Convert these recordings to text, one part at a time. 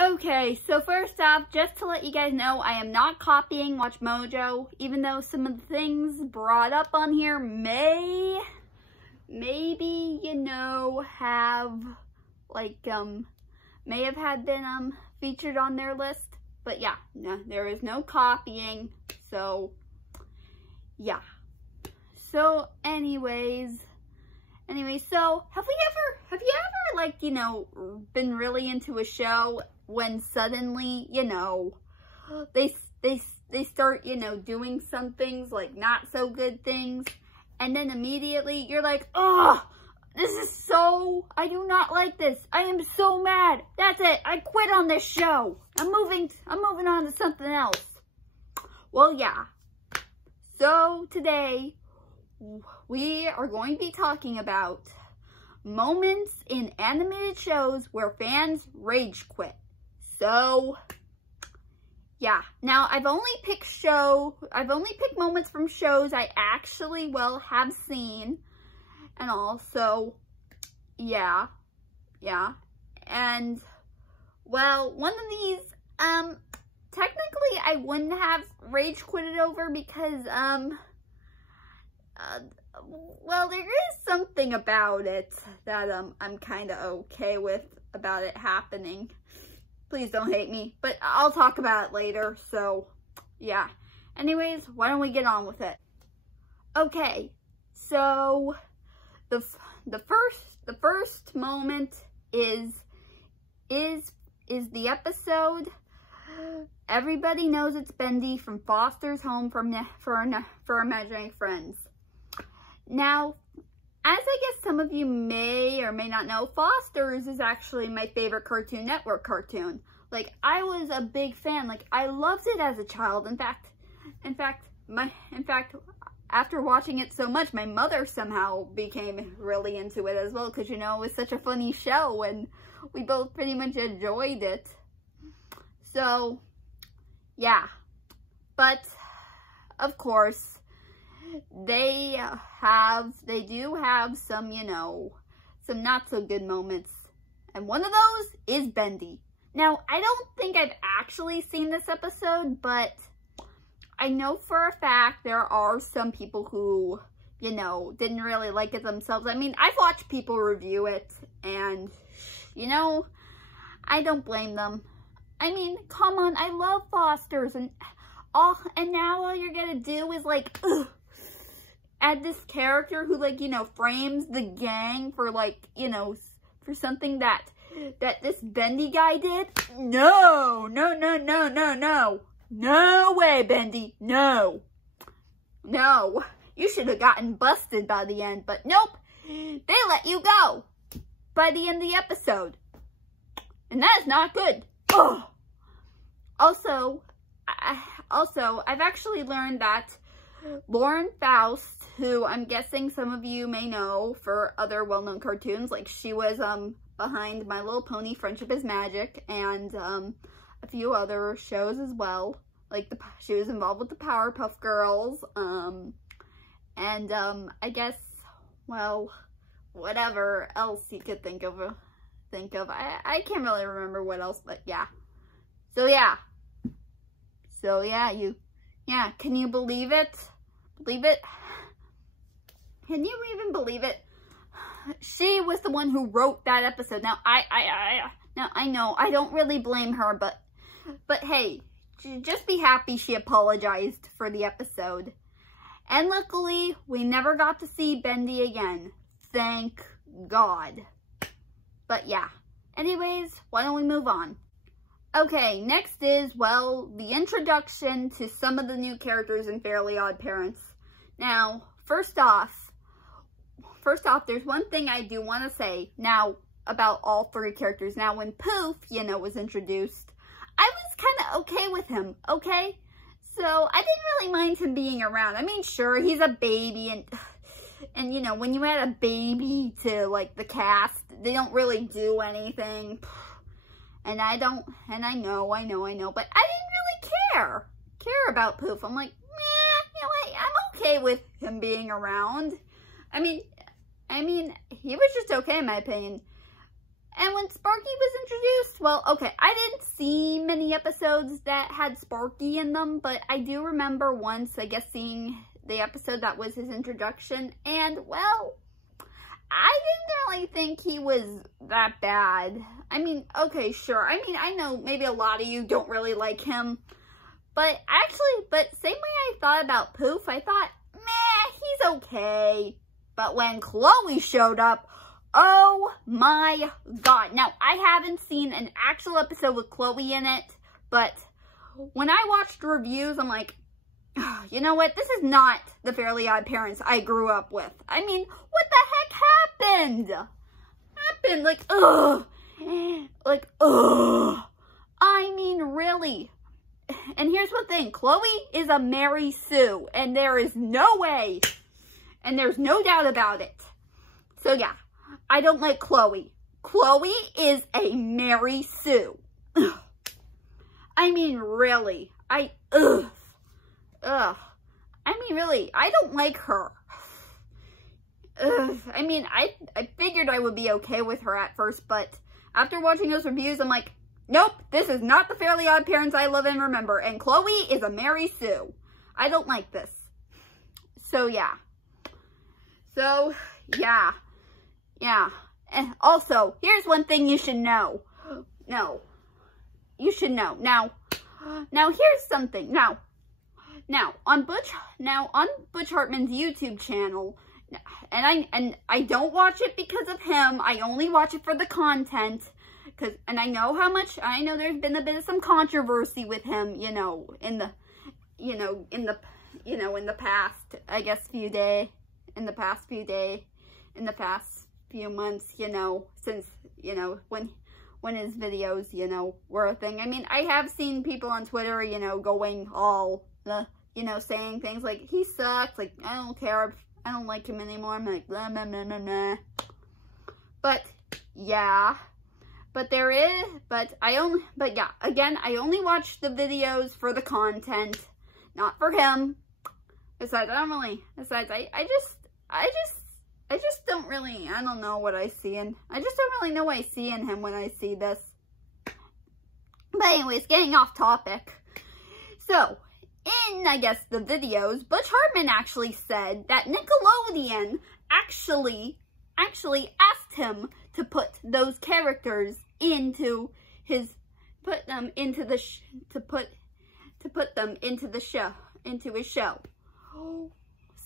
Okay, so first off, just to let you guys know, I am not copying Watch Mojo, even though some of the things brought up on here maybe, have, may have had been, featured on their list. But yeah, no, there is no copying, so, yeah. So, anyways, so, have you ever, been really into a show when suddenly, they start, doing some things, like not so good things, and then immediately you're like, oh, I do not like this. I am so mad. That's it. I quit on this show. I'm moving on to something else. Well, yeah. So today we are going to be talking about moments in animated shows where fans rage quit. So, yeah. Now, I've only picked moments from shows I actually, have seen and all. So, yeah. And, one of these, technically I wouldn't have rage quitted over because, there is something about it that, I'm kind of okay with about it happening. Please don't hate me, but I'll talk about it later, so, yeah. Anyways, why don't we get on with it? Okay, so, the first moment is the episode Everybody Knows It's Bendy from Foster's Home for Imaginary Friends. Now, as I guess some of you may or may not know, Foster's is actually my favorite Cartoon Network cartoon. Like, I was a big fan. Like, I loved it as a child. In fact, after watching it so much, my mother somehow became really into it as well, because, it was such a funny show, and we both pretty much enjoyed it. So, yeah. But, of course, they do have some, some not so good moments. And one of those is Bendy. Now, I don't think I've actually seen this episode, but I know for a fact there are some people who, didn't really like it themselves. I mean, I've watched people review it, and, I don't blame them. I mean, come on, I love Foster's, and now all you're gonna do is, add this character who, frames the gang for, for something that this Bendy guy did? No. No way, Bendy. No. You should have gotten busted by the end, but nope. They let you go by the end of the episode. And that is not good. Ugh. Also, I've actually learned that Lauren Faust, who I'm guessing some of you may know for other well-known cartoons, like she was behind My Little Pony, Friendship is Magic, and a few other shows as well. Like she was involved with the Powerpuff Girls, and I guess, whatever else you could think of. I can't really remember what else, but yeah. So yeah, can you believe it? Can you even believe it? She was the one who wrote that episode. Now, I know, I don't really blame her, but hey, just be happy she apologized for the episode. And luckily, we never got to see Bendy again. Thank God. But yeah. Anyways, why don't we move on? Okay, next is, the introduction to some of the new characters in Fairly Odd Parents. Now, first off, there's one thing I do want to say now about all three characters. Now, when Poof, was introduced, I was kind of okay with him, okay? So, I didn't really mind him being around. I mean, sure, he's a baby, and when you add a baby to, the cast, they don't really do anything. And I know, but I didn't really care about Poof. I'm like, I'm okay with him being around. I mean, he was just okay in my opinion. And when Sparky was introduced, well, okay, I didn't see many episodes that had Sparky in them, but I do remember once, I guess, seeing the episode that was his introduction, and, well, I didn't really think he was that bad. I mean, okay, sure. I mean, I know maybe a lot of you don't really like him, but same way I thought about Poof, I thought, meh, he's okay. But when Chloe showed up, oh my god. Now, I haven't seen an actual episode with Chloe in it, but when I watched reviews, I'm like, oh, you know what? This is not the Fairly Odd Parents I grew up with. I mean, what the heck happened? Like, ugh. Like, ugh. I mean, really. And here's one thing. Chloe is a Mary Sue, and there is no way, and there's no doubt about it. So, yeah. I don't like Chloe. Chloe is a Mary Sue. Ugh. I mean, really. Ugh. I mean, really, I don't like her. Ugh. I mean, I figured I would be okay with her at first, but after watching those reviews, I'm like, nope, this is not the Fairly Odd Parents I love and remember, and Chloe is a Mary Sue. I don't like this. So, yeah. Yeah. And also, here's one thing you should know. No. You should know. Now here's something. Now, on Butch Hartman's YouTube channel, and I don't watch it because of him. I only watch it for the content. And I know there's been a bit of some controversy with him, in the past, I guess, in the past few months, since, when his videos, were a thing. I mean, I have seen people on Twitter, going all, saying things like, he sucks, like, I don't care, I don't like him anymore. I'm like, blah, blah, blah, blah, blah. But, yeah. Again, I only watch the videos for the content, not for him. Besides, I just don't really, I don't know what I see in, I just don't really know what I see in him when I see this. But anyways, getting off topic. So, in, I guess, the videos, Butch Hartman actually said that Nickelodeon actually asked him to put those characters into his, put them into the show.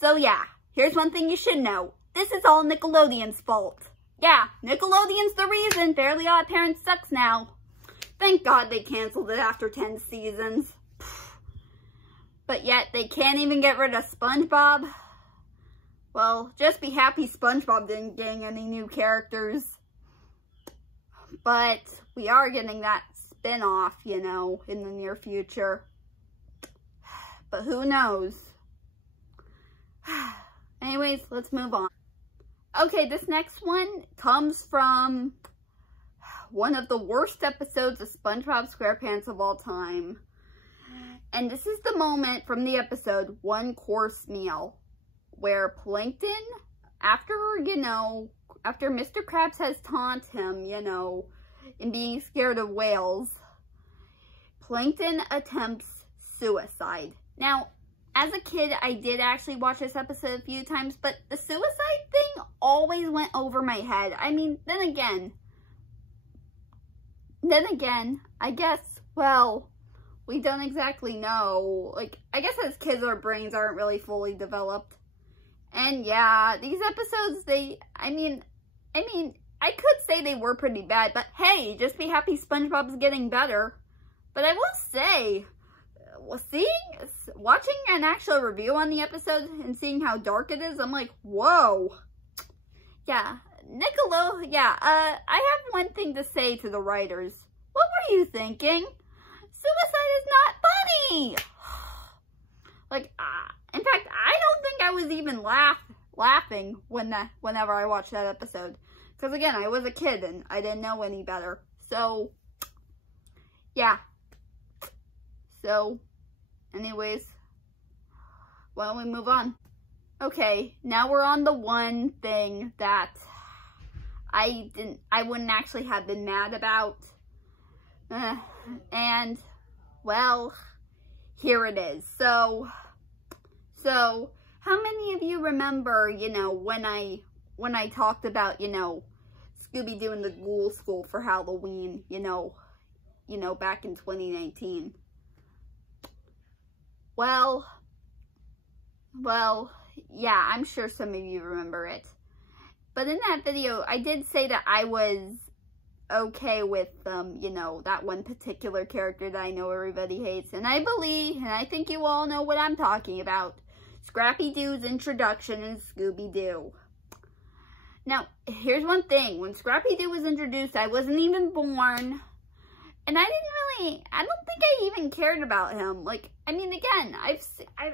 So yeah, here's one thing you should know. This is all Nickelodeon's fault. Yeah, Nickelodeon's the reason Fairly Odd Parents sucks now. Thank God they canceled it after 10 seasons. But yet, they can't even get rid of SpongeBob. Well, just be happy SpongeBob didn't gain any new characters. But we are getting that spin-off, in the near future. But who knows? Anyways, let's move on. Okay, this next one comes from one of the worst episodes of SpongeBob SquarePants of all time. And this is the moment from the episode, One Course Meal, where Plankton, after Mr. Krabs has taunted him, in being scared of whales, Plankton attempts suicide. Now, as a kid, I did actually watch this episode a few times, but the suicide thing always went over my head. I mean, then again, I guess, well, we don't exactly know. Like, I guess as kids, our brains aren't really fully developed. And yeah, these episodes, I mean, I could say they were pretty bad, but hey, just be happy SpongeBob's getting better. But I will say, watching an actual review on the episode and seeing how dark it is, I'm like, whoa. Yeah, I have one thing to say to the writers. What were you thinking? Suicide is not funny. Like, in fact, I don't think I was even laughing whenever I watched that episode. Because again, I was a kid and I didn't know any better. So, yeah. So, anyways, why don't we move on? Okay, now we're on the one thing that I wouldn't actually have been mad about. And, well, here it is. So, how many of you remember, you know, when I talked about, you know, Scooby-Doo and the Ghoul School for Halloween, you know, back in 2019? Well, yeah, I'm sure some of you remember it. But in that video, I did say that I was okay with, you know, that one particular character that I know everybody hates. And I believe, and I think you all know what I'm talking about, Scrappy-Doo's introduction in Scooby-Doo. Now, here's one thing. When Scrappy-Doo was introduced, I wasn't even born. And I don't think I even cared about him. Like, I mean, again, I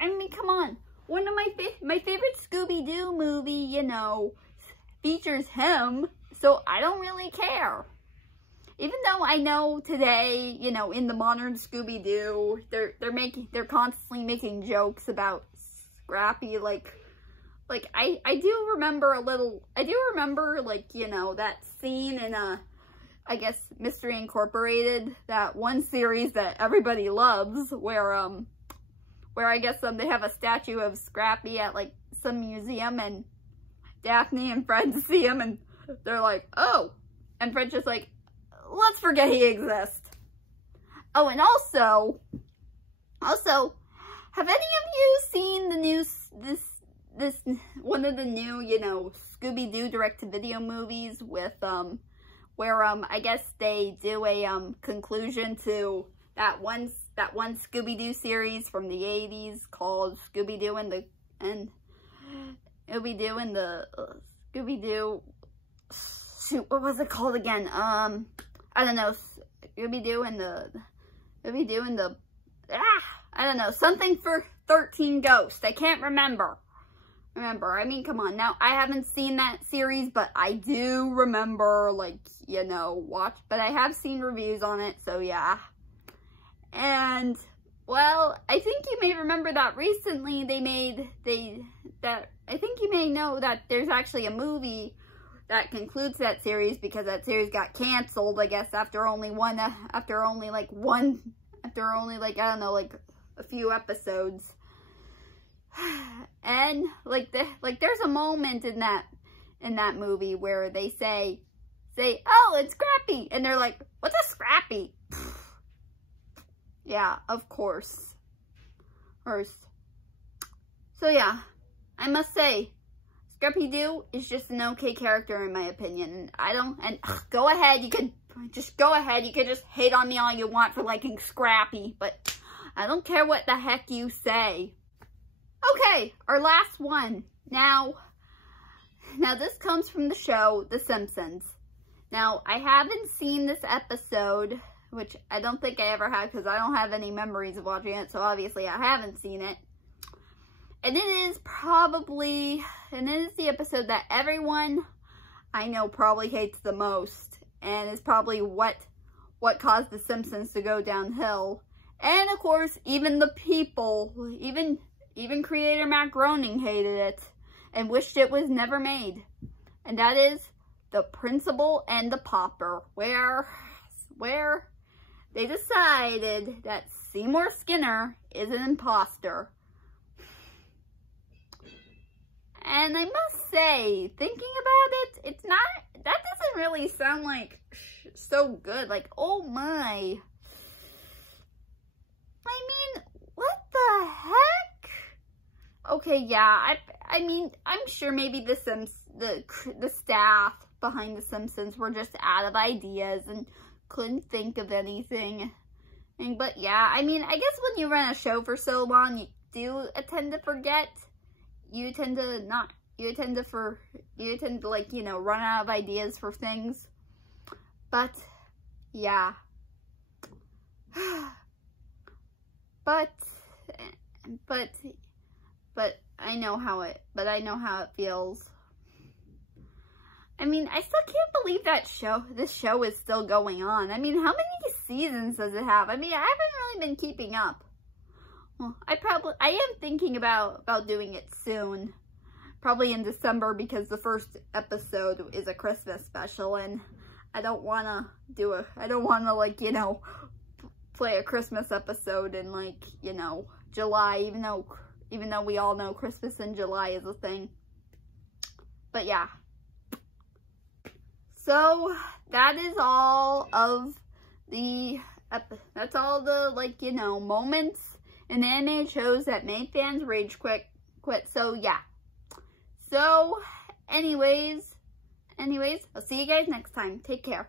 mean, come on. One of my favorite Scooby-Doo movie, you know, features him. So I don't really care. Even though I know today, you know, in the modern Scooby-Doo, they're constantly making jokes about Scrappy, like I do remember like, you know, that scene in I guess Mystery Incorporated, that one series that everybody loves, where I guess they have a statue of Scrappy at like some museum, and Daphne and Fred see him and they're like, oh, and Fred's just like, let's forget he exists. Oh, and also, have any of you seen the new, this one of the new, you know, Scooby-Doo direct-to-video movies with, where, I guess they do a, conclusion to that one Scooby-Doo series from the 80s called Scooby-Doo and Scooby-Doo, shoot, what was it called again? I don't know, Scooby-Doo and the, I don't know, something for 13 Ghosts. I can't remember. I mean, come on. Now, I haven't seen that series, but I do remember, like, you know, but I have seen reviews on it, so yeah. And, well, I think you may remember that recently I think you may know that there's actually a movie that concludes that series, because that series got canceled, I guess, after only I don't know, like a few episodes. And like there's a moment in that movie where they say, oh, it's Scrappy, and they're like, what's a Scrappy? Yeah, of course. So yeah, I must say, Scrappy-Doo is just an okay character in my opinion. Go ahead, you could just hate on me all you want for liking Scrappy, but I don't care what the heck you say. Okay, our last one. Now this comes from the show, The Simpsons. Now, I haven't seen this episode, which I don't think I ever have, because I don't have any memories of watching it, so obviously I haven't seen it. And it is the episode that everyone I know probably hates the most, and is probably what caused The Simpsons to go downhill. And of course, even the people, even creator Matt Groening hated it and wished it was never made. And that is The Principal and the Pauper, where they decided that Seymour Skinner is an imposter. And I must say, thinking about it, that doesn't really sound like so good. Like, oh my. I mean, what the heck? Okay, yeah, I mean, I'm sure maybe the staff behind The Simpsons were just out of ideas and couldn't think of anything. But yeah, I mean, I guess when you run a show for so long, you do tend to forget. You tend to like, you know, run out of ideas for things. But yeah. But I know how it feels. I mean, I still can't believe this show is still going on. I mean, how many seasons does it have? I mean, I haven't really been keeping up. Well, I am thinking about doing it soon. Probably in December, because the first episode is a Christmas special, and I don't want to like, you know, play a Christmas episode in like, you know, July, even though we all know Christmas in July is a thing. But yeah. So that is all of the, that's all the, like, you know, moments in the animated shows that made fans rage quit. So yeah. So anyways, I'll see you guys next time. Take care.